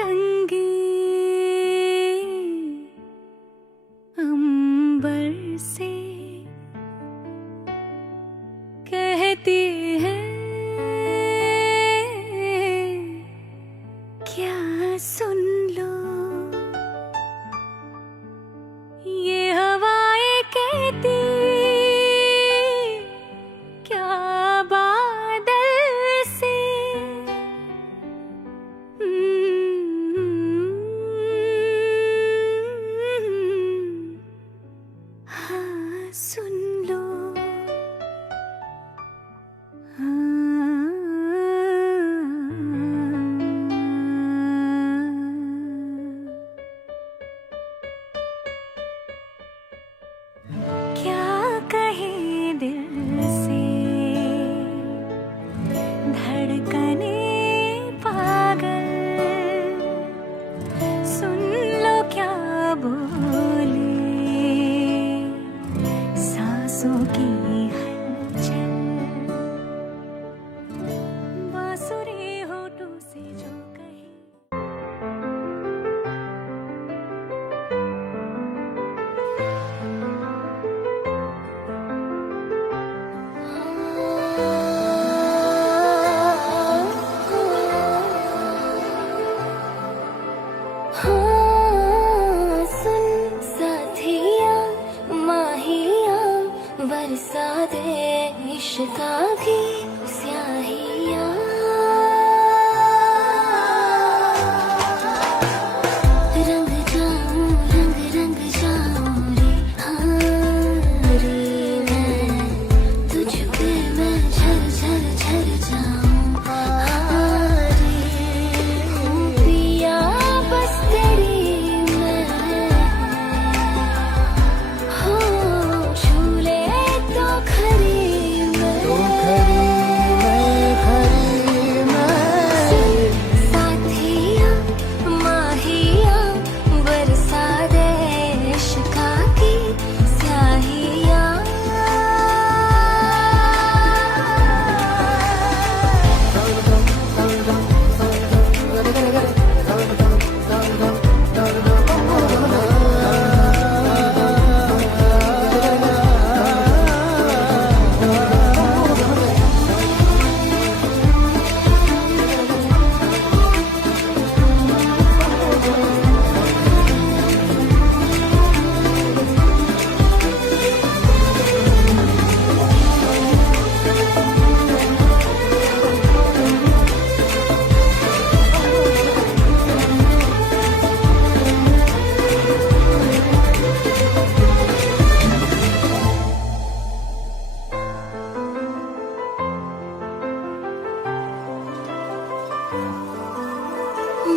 रंगी अंबर से कहती है क्या सुन लो, ये हवाएं कहती क्या बादल से। हाँ सुन लो, क्या कहे दिल से धड़कने पागल, सुन लो क्या बोले सांसों की हलचल, बांसुरी होठों से जो कहे। हाँ सुन साथिया माहिया बरसा दे इश्क़ा की स्याहिया, रंग जाऊं रंग रंग जाऊं रे हाँ रे मैं तुझ पे मैं झर झर झर जाऊं हाँ रे हूँ पिया बस तेरी मैं हो झूले तो खरी मैं साथिया माहिया बरसा दे इश्क़ा की स्याहिया।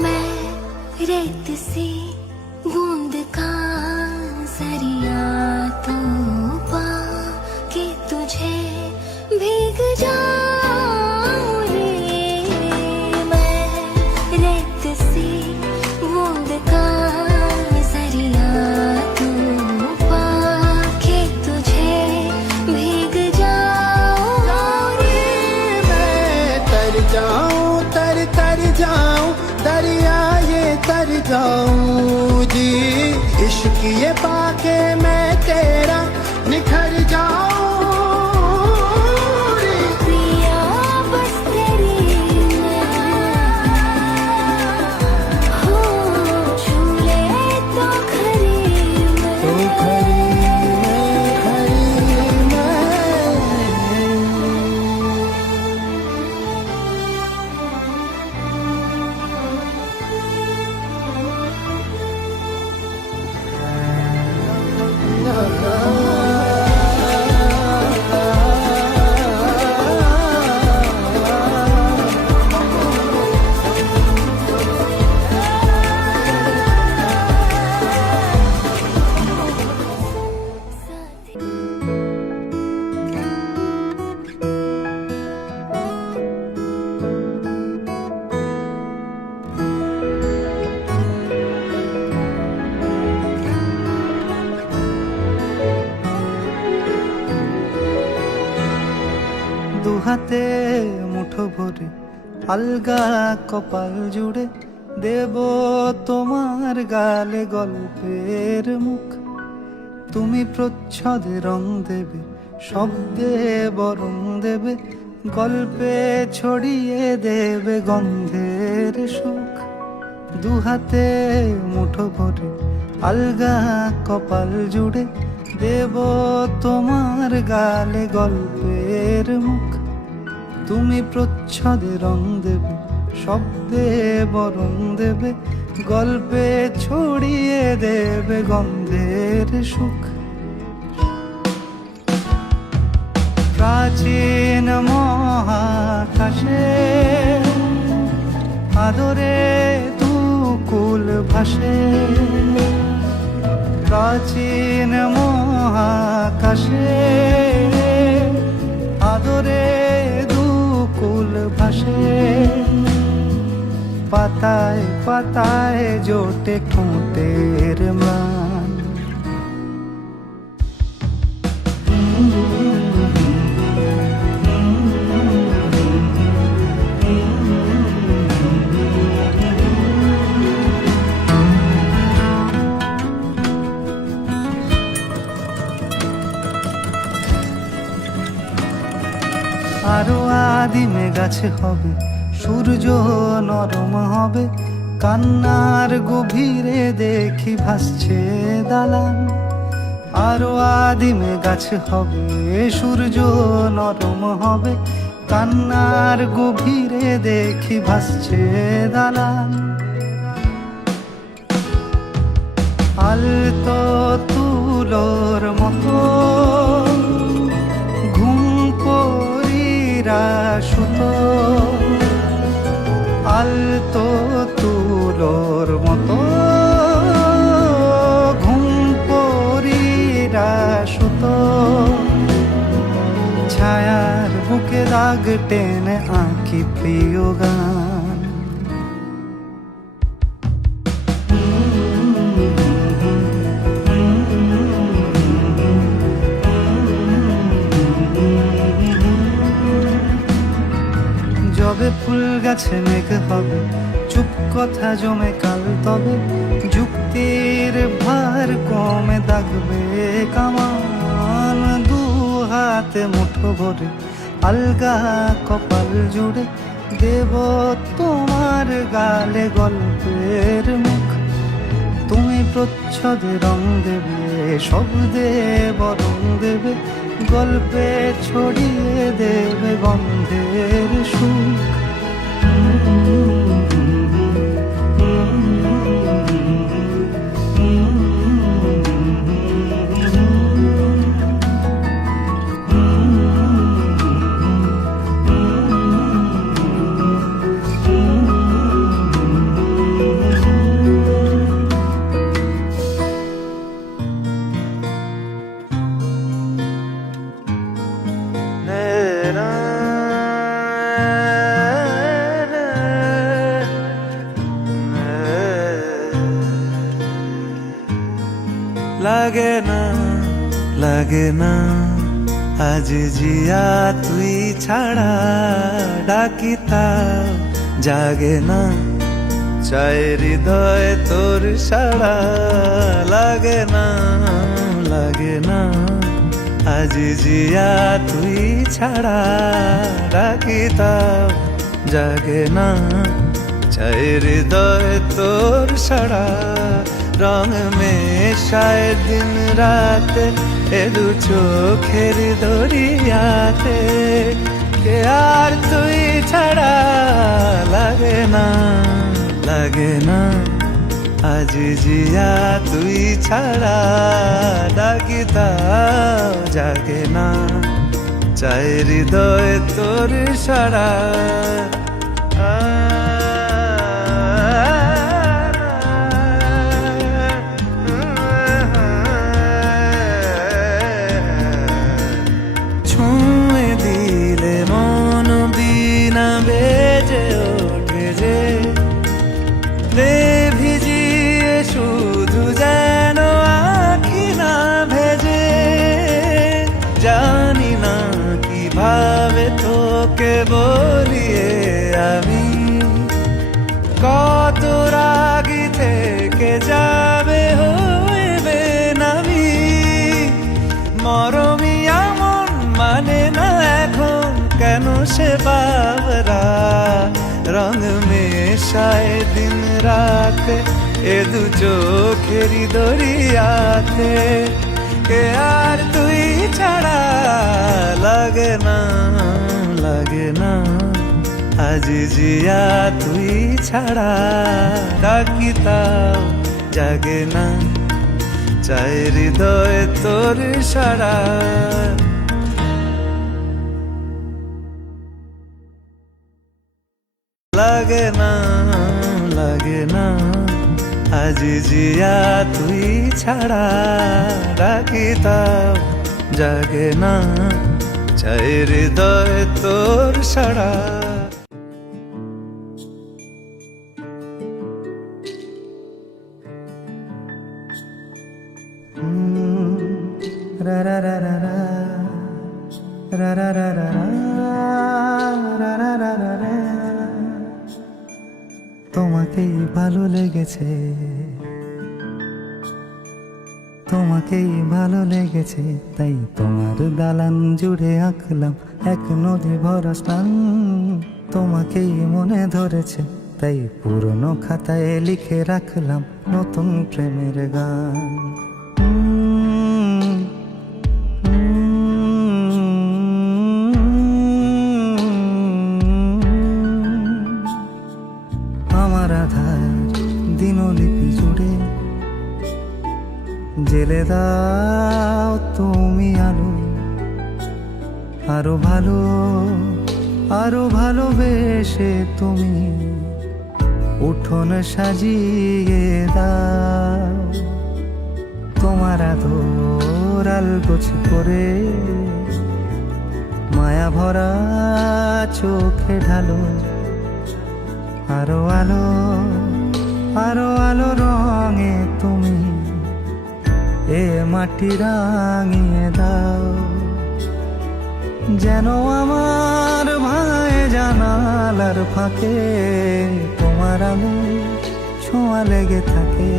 मैं रेत सी बूंद का सरिया तो पा के तुझे भीग जाऊं रे, मैं रेत सी बूंद का सरिया तो पा के तुझे भीग जाऊं रे, मैं तर जाऊं तर जाऊं दरिया ये तर जाऊं जी, इश्क ये पाके मैं तेरा निखर जाऊं रे। पिया बस तेरी मैं हो झूले तो खरी मैं तो खरी मैं দুহাতে মুঠো ভরে আলগা কপাল জুড়ে দেব তোমার গালে গল্পের মুখ। তুমি প্রচ্ছদে রং দেবে, শব্দে বরং দেবে, গল্পে ছড়িয়ে দেবে গন্ধের সুখ। দুহাতে মুঠো ভরে আলগা কপাল জুড়ে দেব তোমার গালে গল্পের মুখ। তুমি প্রচ্ছদে রং দেবে, শব্দে বরং দেবে, গল্পে ছড়িয়ে দেবে গন্ধের সুখ। প্রাচীন মহাকাশে আদরে দুকুল ভাসে, প্রাচীন মহাকাশে আদরে দুকুল ভাসে। পাতায় পাতায় জোটে ঠোঁটের ম্লান। আরো আদিমে গাছে হবে, সূর্য নরম হবে, কান্নার গভীরে দেখি ভাসছে দালান। আরো আদিমে গাছে হবে, সূর্য নরম হবে, কান্নার গভীরে দেখি ভাসছে দালান। আলতো তুলোর মতো সুতো, আলতো তুলোর মতো ঘুম পরীরা সুতো। ছায়ার বুকে দাগ টেনে আঁকি প্রিয় গান। যবে ফুল গাছে মেঘ হবে, চুপ কথা জমে কাল তবে, যুক্তির ভার কমে দাগবে কামান। দু হাতে মুঠো ভরে আলগা কপাল জুড়ে দেব তোমার গালে গল্পের মুখ। তুমি প্রচ্ছদে রং দেবে, শব্দে বরং দেবে, গল্পে ছড়িয়ে দেবে গন্ধের সুখ। লাগে না লাগে না আজ জিয়া তুই ছাড়া, ডাকিতা জাগে না চায় হৃদয় তোর সাড়া। লাগে না লাগে না আজ জিয়া তুই ছাড়া, ডাকিতা জাগে না চায় হৃদয় তোর সাড়া। রং মেশায় দিন রাত এ দু চোখের দরিয়াতে, কে আর তুই ছাড়া। লাগে না লাগে না আজ জিয়া তুই ছাড়া, ডাকিতা জাগে না চায় হৃদয় তোর সাড়া। ভাবে তোকে বলিয়ে আমি সে বাবরা রং মেশায় দিন রাতে এ দু চোখেরই দরিয়াতে কে আর তুই ছাড়া লাগে না লাগে না আজ জিয়া তুই ছাড়া ডাকি তাও জাগে না চাই হৃদয় তোর সারা লাগে না লাগে না আজ জিয়া তুই ছাড়া ডাকি তাও জাগে না চাই হৃদয় তোর সারা রা রা রা রা রা রা রা রা রা রা রা রা রা রা তোমাকেই ভালো লেগেছে তোমাকেই ভালো লেগেছে তাই তোমার দালান জুড়ে আঁকলাম এক নদী ভরা স্থান তোমাকেই মনে ধরেছে তাই পুরনো খাতায় লিখে রাখলাম নতুন প্রেমের গান আমার আধার দিনলিপি জুড়ে জেলে দাও তুমি আলো আরো ভালো আরো ভালোবেসে তুমি উঠোন সাজিয়ে দাও তোমার আদর আলগোছ করে মায়া ভরা চোখে ঢালো আরো আলো আরো আলো রঙে তুমি এ মাটি রাঙিয়ে দাও যেন আমার ভাই জানালার ফাঁকে তোমার আলো ছোঁয়া লেগে থাকে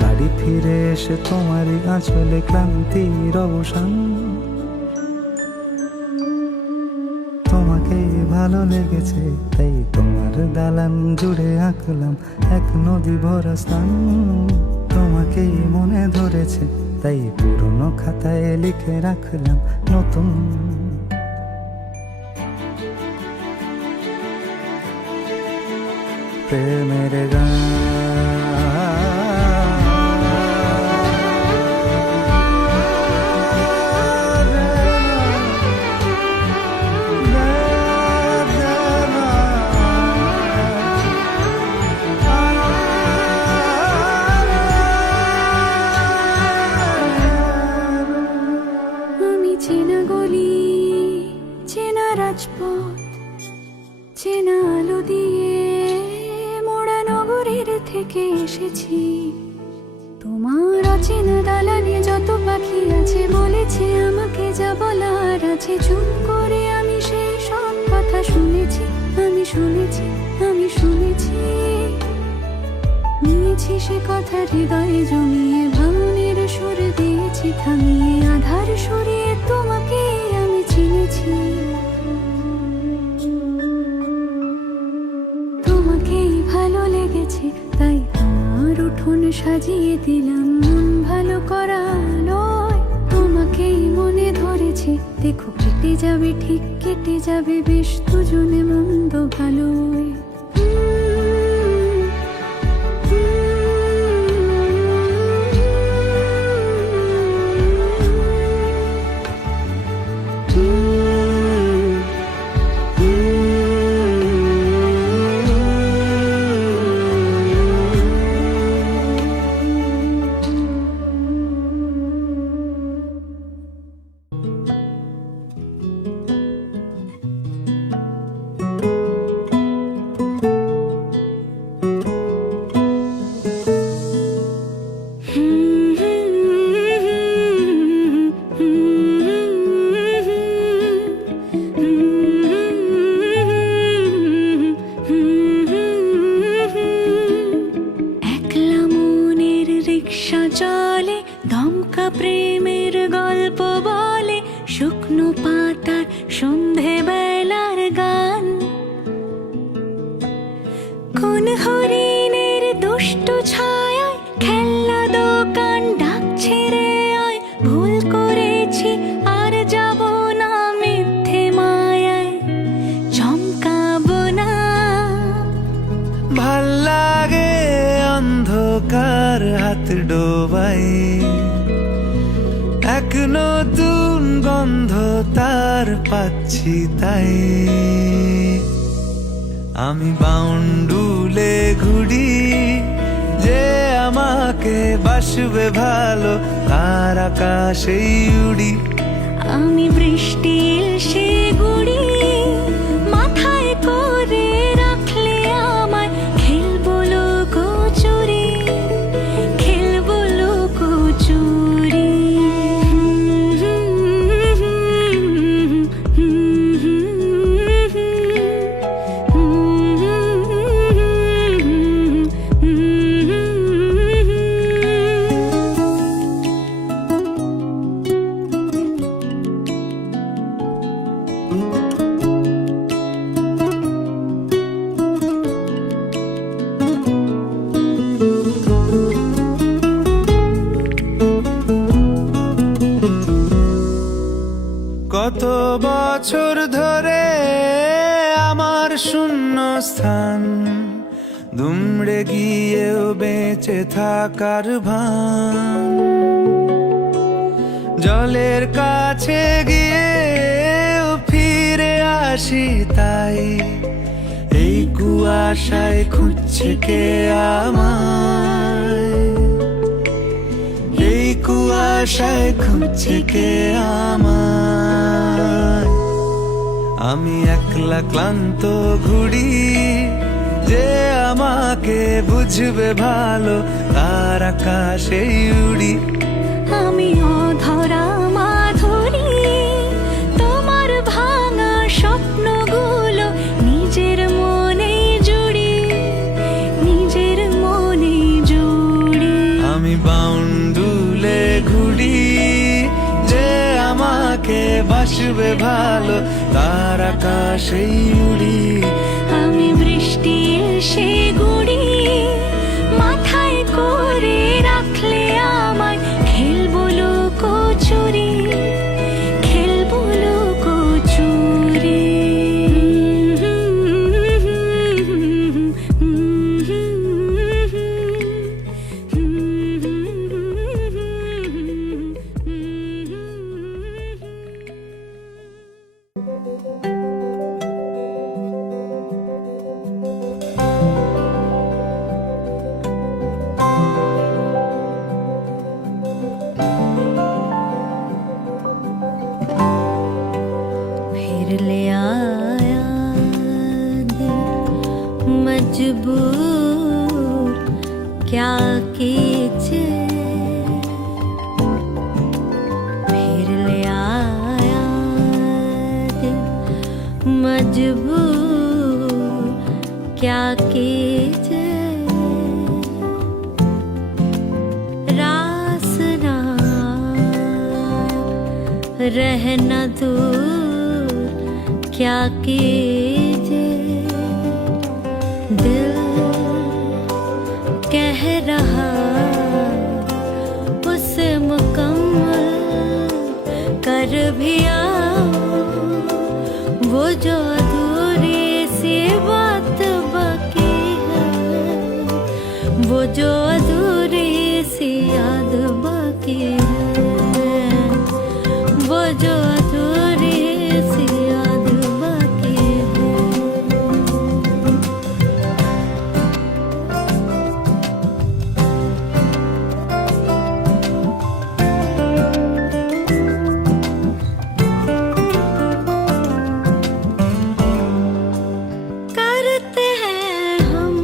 বাড়ি ফিরে এসে তোমারই আঁচলে ক্লান্তির অবসান তোমাকেই ভালো লেগেছে তাই তোমার দালান জুড়ে আঁকলাম এক নদী ভরা স্থান তোমাকেই মনে ধরেছে তাই পুরনো খাতায় লিখে রাখলাম নতুন প্রেমের গান চেনা গলি চেনা রাজপথ চেনা আলো দিয়ে মোড়া নগরের থেকে এসেছি তোমার অচেনা দালানে যত পাখি আছে বলেছে আমাকে যা বলার আছে চুপ করে আমি সেই সব কথা শুনেছি আমি শুনেছি আমি শুনেছি নিয়েছি সে কথা হৃদয়ে জমিয়ে ভাঙনের সুর দিয়েছি থামিয়ে আধার সরিয়ে তোমাকে আমি চিনেছি তোমাকেই ভালো লেগেছে তাই তোমার উঠোন সাজিয়ে দিলাম মন ভালো করা নয় তোমাকেই মনে ধরেছে দেখো কেটে যাবে ঠিক কেটে যাবে বেশ দুজনে মন্দ ভালোই সন্ধে বেলার গান, কোন হরিণের দুষ্ট ছায়ায় খেলনা দোকান ডাকছে রে আয়, ভুল করেছি আর যাব না মিথ্যে মায়ায় চমকাবো না। ভাল লাগে অন্ধকার হাত ডোবাই, এক নতুন গন্ধ তার পাচ্ছি তাই। আমি বাউন্ডুলে ঘুরি, যে আমাকে বাসবে ভালো তার আকাশেই উড়ি। আমি বৃষ্টির সে গুড়ি, মাথায় করে রাখলে আমায় খেলবো লুকোচুরি, খেলবো লুকোচুরি। কত বছর ধরে আমার শূন্য স্থান, দুমড়ে গিয়েও বেঁচে থাকার ভান। জলের কাছে গিয়েও ফিরে আসি তাই, এই কুয়াশায় খুঁজছে কে আমায়, এই কুয়াশায় খুঁজছে কে আমায়। আমি একলা ক্লান্ত ঘুরি, যে আমাকে বুঝবে ভালো তার আকাশেই উড়ি। আমি অধরা মাধুরী, তোমার ভাঙা স্বপ্নগুলো নিজের মনে জুড়ি, নিজের মনে জুড়ি। আমি বাউন্ডুলে ঘুরি, যে আমাকে বাসবে ভালো তার আকাশেই উড়ি। আমি বৃষ্টির সে গুড়ি, মাথায় করে রাখলে আমায় খেলবো লুকোচুরি, খেলবো লুকোচুরি। फिर ले आया दिल मजबूर, क्या कीजिए। फिर ले आया दिल मजबूर, क्या कीजिए। रास ना रहना दूर, क्या कीजिए। दिल कह रहा उसे मुकम्मल कर भी आओ, वो जो अधूरी सी बात बाकी है, वो जो अधूरी सी याद बाकी है, वो जो अधूरी सी याद बाकी है। करते हैं हम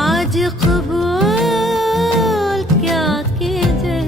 आज कबूल, क्या कीजिए।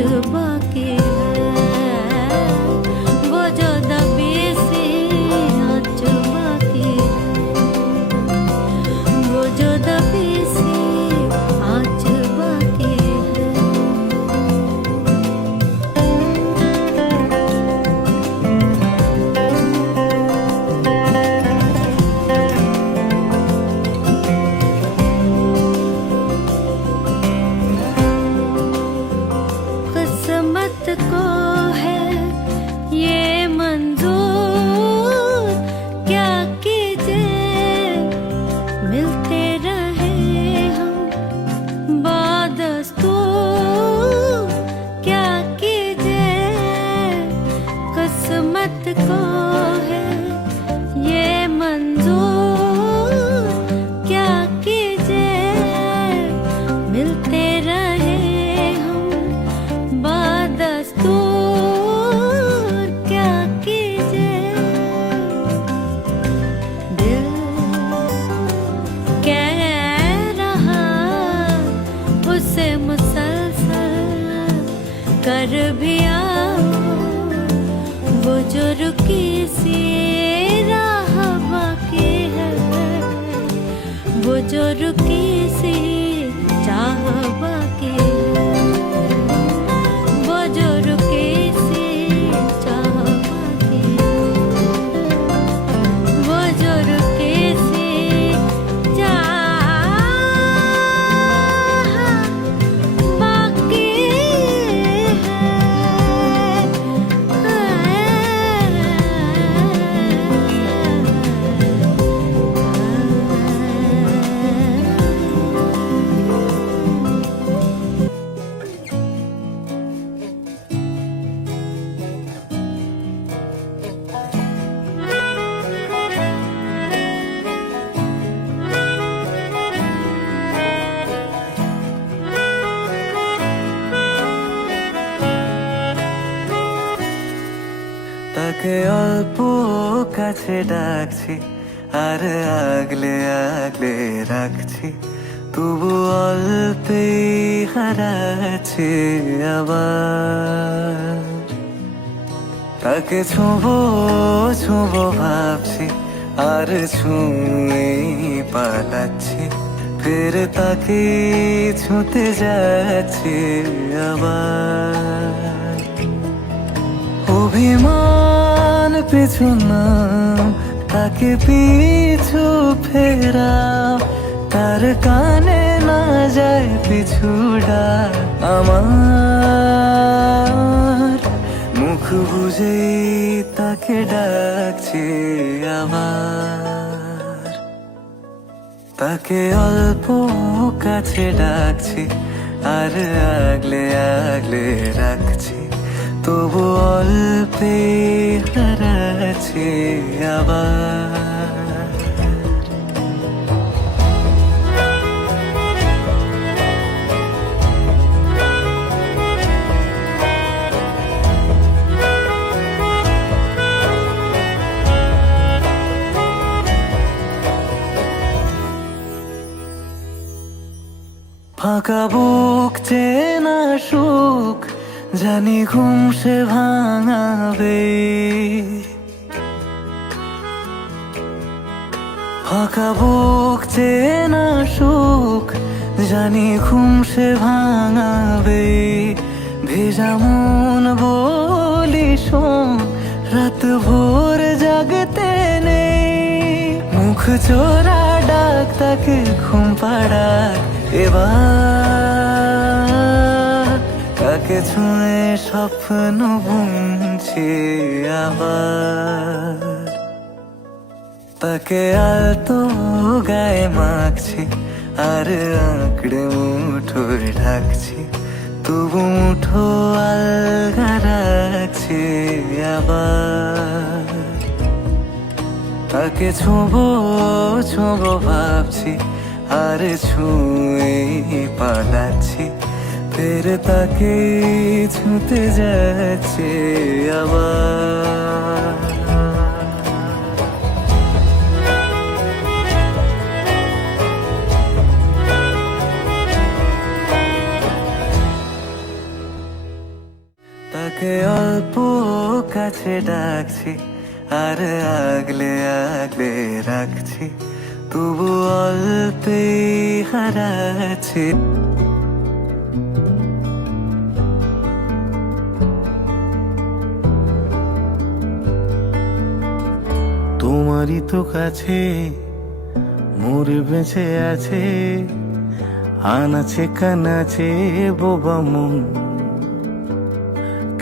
बाकी है वो जो दबी सी आज बाकी है वो जो दबी सी आज बाकी है किस्मत को है ये मंजूर क्या कीजिए मिलते रहे हम बादस्तूर क्या कीजिए किस्मत को है ये मंजूर क्या कीजिए मिलते रहे हम बादस्तूर क्या कीजिए दिल कह रहा उसे मुसलसल कर भी आओ वो जो रुकी सी राह बाकी है वो जो रुकी सी चाह बाकी है वो जो रुकी सी चाह बाकी है वो जो रुकी सी चाह बाकी তাকে অল্প কাছে ডাকছি আর আগলে আগলে রাখছি তবু অল্পেই হারাচ্ছে আবার তাকে ছোঁবো ছোঁবো ভাবছি আর ছুঁয়েই পালাচ্ছি ফের তাকে ছুঁতে যাচ্ছে আবার অভিমান পিছু নাম তাকে পিছু ফেরাও তার কানে না যায় পিছুডা আমার মুখ বুঝেই তাকে ডাকছি আবার তাকে অল্প কাছে ডাকছি আর আগলে আগলে রাখছি তবু অল্পে হারাচ্ছি আবার ফাঁকা বুক চেনা সুখ জানি ঘুম সে ভাঙাবে ফাঁকা বুক চেনা সুখ জানি ঘুম সে ভাঙাবে ভেজা মন বলি শোন রাত ভোর জাগতে নেই মুখ চোরা ডাক তাকে ঘুম পাড়াক এবার তাকে ছুঁয়ে স্বপ্ন বুনছি আবার তাকে আলতো গায়ে মাখছি আর আঁকড়ে মুঠোয় ঢাকছি তবু মুঠো আলগা রাখছি আবার তাকে ছোঁবো ছোঁবো ভাবছি আর ছুঁয়ে পালাচ্ছি ফের তাকে ছুঁতে যাচ্ছে আবার তাকে অল্প কাছে ডাকছি আর আগলে আগলে রাখছি, তবু অল্পেই হারাচ্ছি। তোমারই তো কাছে মোর বেঁচে আছে, আনাচে কানাচে বোবা মন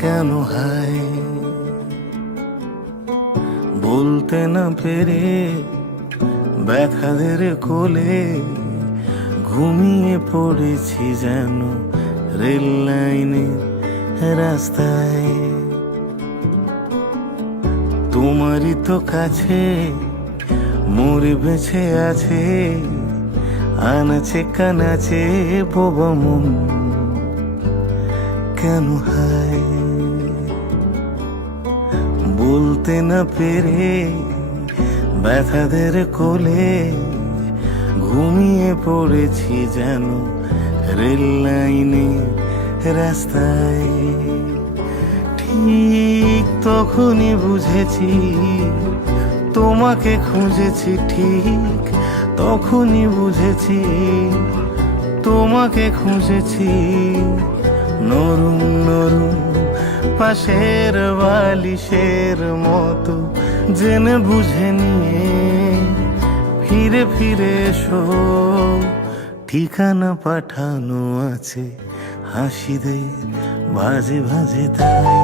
কেন হায় বলতে না পেরে ব্যথাদের কোলে ঘুমিয়ে পড়েছি যেন রেল লাইনের রাস্তায়। তোমারই তো কাছে মোর বেঁচে আছে, আনাচে কানাচে বোবা মন কেন হায় বলতে না পেরে ব্যথাদের কোলে ঘুমিয়ে পড়েছি যেন রেল লাইনের রাস্তায়। ঠিক তখনই বুঝেছি তোমাকে খুঁজেছি, ঠিক তখনই বুঝেছি তোমাকে খুঁজেছি। নরম নরম পাশের বালিশের মতো জেনে বুঝে নিয়ে ফিরে ফিরে এসো, ঠিকানা পাঠানো আছে হাসি দে ভাজে ভাজে তাই।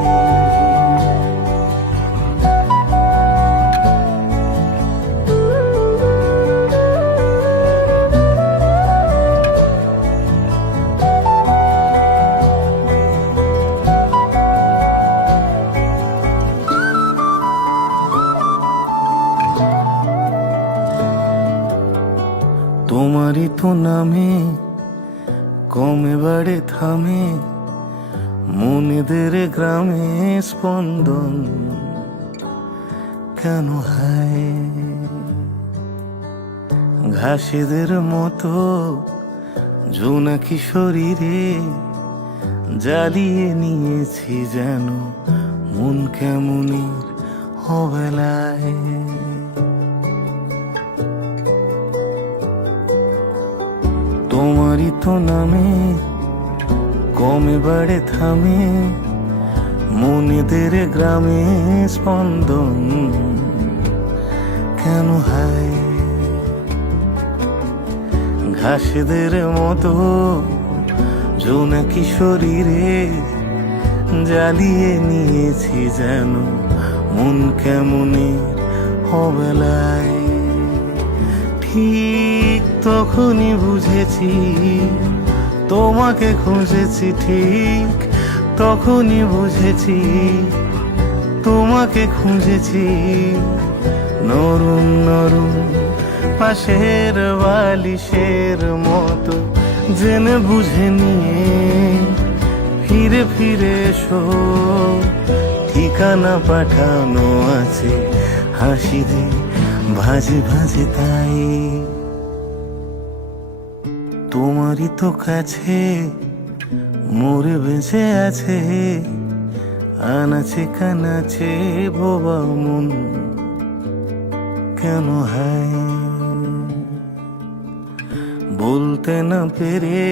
তোমারই তো নামে কমে বাড়ে থামে মনেদের গ্রামে স্পন্দন কেন হায় ঘাসেদের মতো জোনাকি শরীরে জ্বালিয়ে নিয়েছি যেন মন কেমনের অবেলায়। তোমারই তো নামে কমে বাড়ে থামে মনেদের গ্রামে স্পন্দন কেন হায় ঘাসেদের মতো জোনাকি শরীরে জ্বালিয়ে নিয়েছি যেন মন কেমনের অবেলায়। ঠিক তখনই বুঝেছি তোমাকে খুঁজেছি, ঠিক তখনই বুঝেছি তোমাকে খুঁজেছি। নরম নরম পাশের বালিশের মতো জেনে বুঝে নিয়ে ফিরে ফিরে এসো, ঠিকানা পাঠানো আছে হাসি দে ভাজে ভাজে তাই। তোমারই তো কাছে মোর বেঁচে আছে, আনাচে কানাচে বোবা মন কেন হায় বলতে না পেরে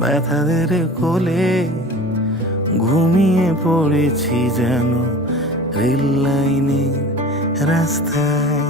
ব্যথাদের কোলে ঘুমিয়ে পড়েছি যেন রেল লাইনের রাস্তায়।